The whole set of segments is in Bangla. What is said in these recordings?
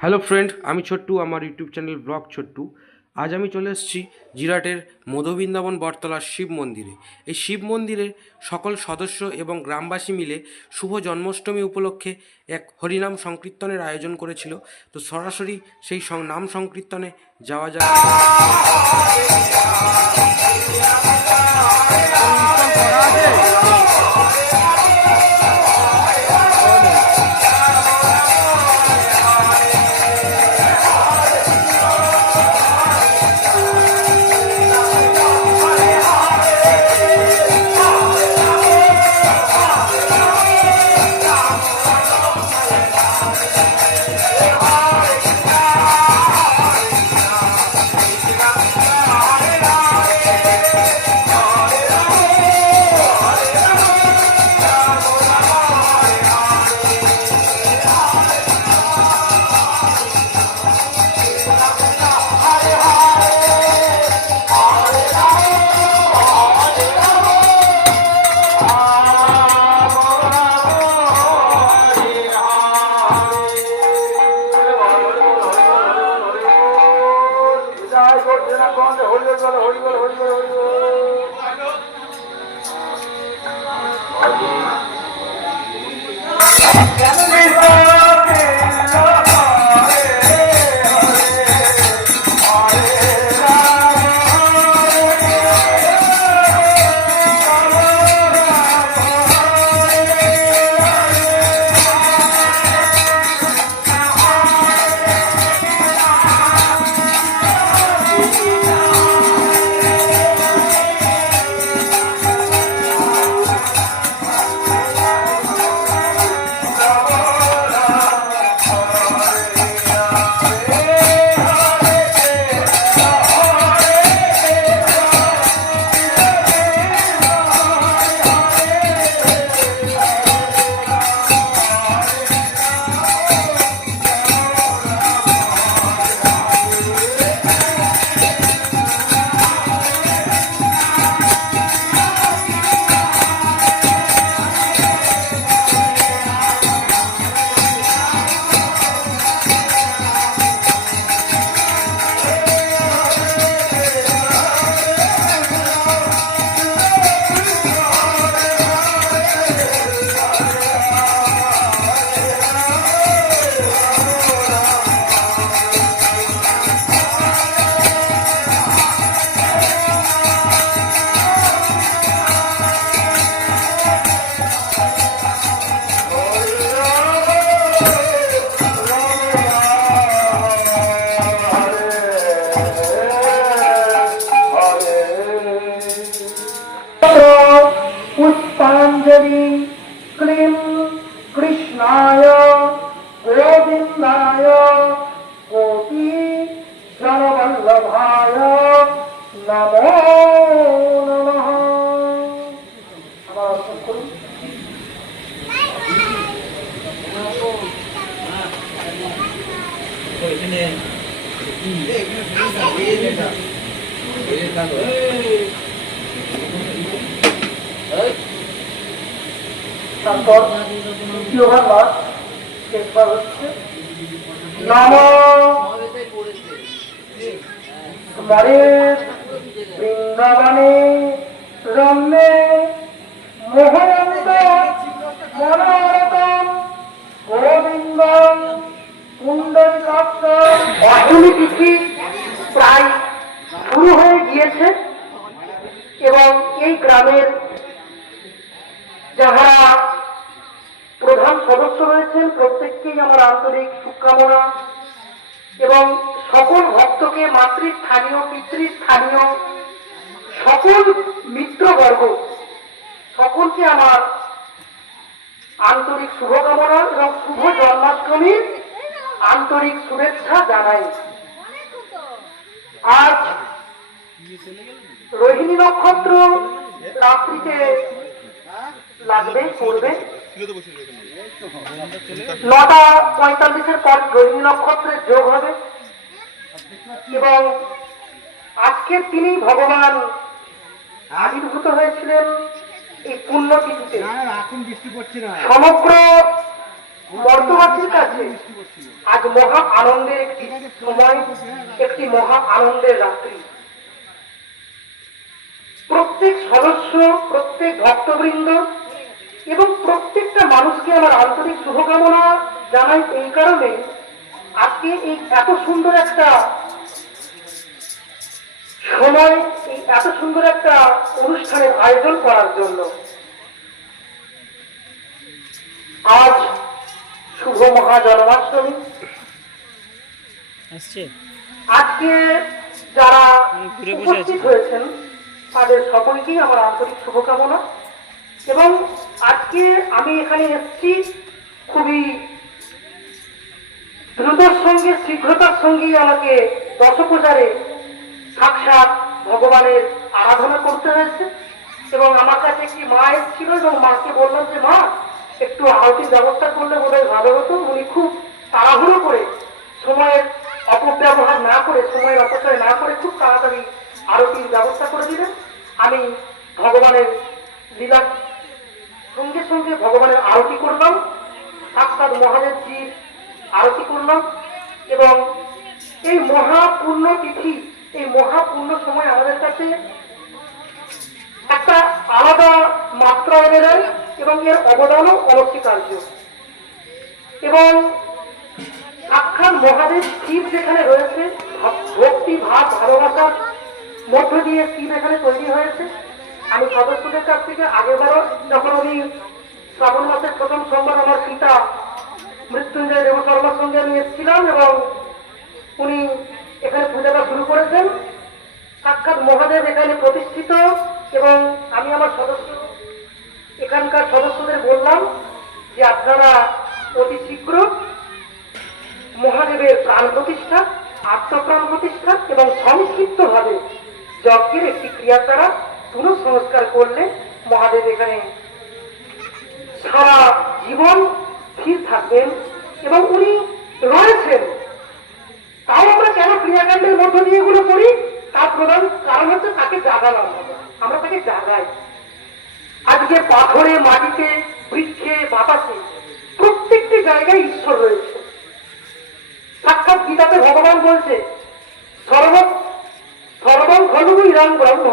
হ্যালো ফ্রেন্ড, আমি ছোট্টু, আমার ইউটিউব চ্যানেল ব্লগ ছোট্টু। আজ আমি চলে এসেছি জিরাটের মধুবৃন্দাবন বটতলার শিব মন্দিরে। এই শিব মন্দিরে সকল সদস্য এবং গ্রামবাসী মিলে শুভ জন্মাষ্টমী উপলক্ষে এক হরিনাম সংকীর্তনের আয়োজন করেছিল। তো সরাসরি সেই নাম সংকীর্তনে যাওয়া যাক। पुष्पांजलि क्लीं कृष्णाय गोविंदाय गोपी जनवल्लभाय नमो नमः। তারপর দ্বিতীয়বার বাদ শেষবার হচ্ছে নম স্মরেত বৃন্দাবনে রম্যে মোহনন্দ মনোরতম গোবিন্দম কুণ্ডলিকাক্ষ। অষ্টমী তিথি প্রায় শুরু হয়ে গিয়েছে এবং এই গ্রামের যারা প্রধান সদস্য রয়েছেন প্রত্যেককেই আমার আন্তরিক শুভকামনা এবং সকল ভক্তকে মাতৃস্থানীয় পিতৃস্থানীয় সকল মিত্রবর্গ সকলকে আমার আন্তরিক শুভকামনা এবং শুভ জন্মাষ্টমীর আন্তরিক শুভেচ্ছা জানাই। আজ রোহিণী নক্ষত্র রাত্রিতে লাগবে পড়বে 9:45 পর রোহিণী নক্ষত্রের যোগ হবে এবং আজকের তিনি ভগবান আবির্ভূত হয়েছিলেন এই পুণ্যতিথিতে। সমগ্র মর্তবাসীর কাছে আজ মহা আনন্দের একটি সময়, একটি মহা আনন্দের রাত্রি। প্রত্যেক সদস্য, প্রত্যেক ভক্তবৃন্দ এবং প্রত্যেকটা মানুষকে আমার আন্তরিক শুভকামনা জানাই এই কারণে, আজকে এই এত সুন্দর একটা সময়, এই এত সুন্দর একটা অনুষ্ঠানের আয়োজন করার জন্য। আজ শুভ মহা জন্মাষ্টমী। আজকে যারা উপস্থিত হয়েছেন তাদের সকলকেই আমার আন্তরিক শুভকামনা। এবং আজকে আমি এখানে এসেছি খুবই দ্রুতর সঙ্গে, শীঘ্রতার সঙ্গেই আমাকে দশপ্রচারে সাক্ষাৎ ভগবানের আরাধনা করতে হয়েছে। এবং আমার কাছে একটি মা এসেছিল এবং মাকে বললাম যে মা, একটু আরতির ব্যবস্থা করলে বোধহয় ভালো হতো। উনি খুব তাড়াহুড়ো করে, সময়ের অপব্যবহার না করে, সময়ের অপচয় না করে খুব তাড়াতাড়ি আরতির ব্যবস্থা করে দিলেন। আমি ভগবানের লীলা সঙ্গে সঙ্গে ভগবানের আরতি করলাম, সাক্ষাৎ মহাদেবজির আরতি করলাম। এবং এই মহাপূর্ণ তিথি, এই মহাপূর্ণ সময় আমাদের কাছে একটা আলাদা মাত্রা এনে দেয় এবং এর অবদানও অনস্বীকার্য। এবং সাক্ষাৎ মহাদেব শিব যেখানে রয়েছে, ভক্তি ভাব ভালোবাসার মধ্য দিয়ে শিব এখানে তৈরি হয়েছে। আমি সদস্যদের কাছ থেকে আগেবারও যখন উনি শ্রাবণ মাসের প্রথম সোমবার আমার পিতা মৃত্যুঞ্জয় দেবশর্মার সঙ্গে আমি এসেছিলাম এবং উনি এখানে পূজাটা শুরু করেছেন। সাক্ষাৎ মহাদেব এখানে প্রতিষ্ঠিত। এবং আমি আমার এখানকার সদস্যদের বললাম যে আপনারা অতি শীঘ্র মহাদেবের প্রাণ প্রতিষ্ঠা, আত্মপ্রাণ প্রতিষ্ঠা এবং সংক্ষিপ্তভাবে যজ্ঞের একটি ক্রিয়া দ্বারা পুনঃসংস্কার করলে মহাদেব এখানে সারা জীবন স্থির থাকবেন এবং উনি রয়েছেন। তাও আমরা কেন ক্রিয়াকাণ্ডের মধ্য দিয়ে এগুলো করি, তার প্রধান কারণ হচ্ছে তাকে জাগানো। আমরা তাকে জাগাই। আজকে পাথরে, মাটিতে, বৃক্ষে, বাতাসে প্রত্যেকটি জায়গায় ঈশ্বর রয়েছে। সাক্ষাৎ গীতাতে ভগবান বলছে সর্বং খলু ইদং ব্রহ্ম।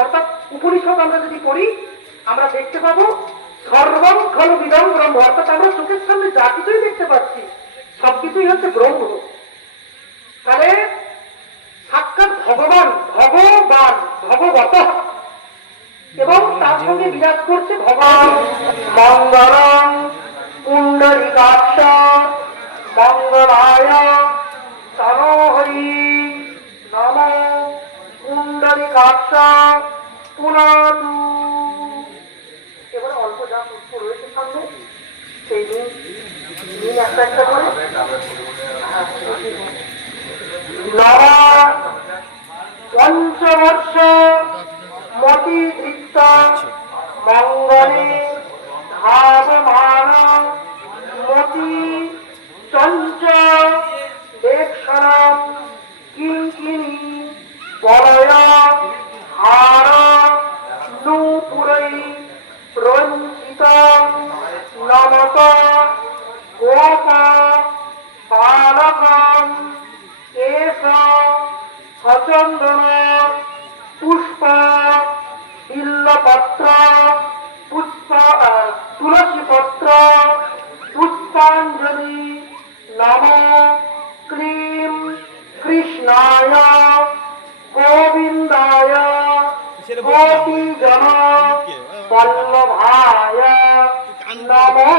অর্থাৎ উপনিষদ আমরা যদি পড়ি আমরা দেখতে পাবো সর্বং খলু ইদং ব্রহ্ম। অর্থাৎ আমরা চোখের সামনে যা কিছুই দেখতে পাচ্ছি সবকিছুই হচ্ছে ব্রহ্ম। তাহলে সাক্ষাৎ ভগবান, ভগবত এবং তার সঙ্গে বিরাজ করছে ভগবান। মঙ্গলং পুণ্ডরীকাক্ষ মঙ্গলায় তনোহরি নম। পুণ্ডরীকাক্ষ পুনাতু। এবারে অল্প যা পুষ্প রয়েছে সামনে সেই দিন একটা একটা করে পঞ্চবর্ষ মতিদৃপ্ত মঙ্গলে ধাবমান মতি চঞ্চ দেক্ষণম কিঙ্কিনি বলয় হার নূপুরৈ রঞ্জিত নমত গোপ বালকম এষ সচন্দন পুষ্প বিল্লপত্র পুষ্প তুলসী পত্র পুষ্পাঞ্জলি নম ক্লীম কৃষ্ণায় গোবিন্দায় গোপীজন বল্লভায় নমো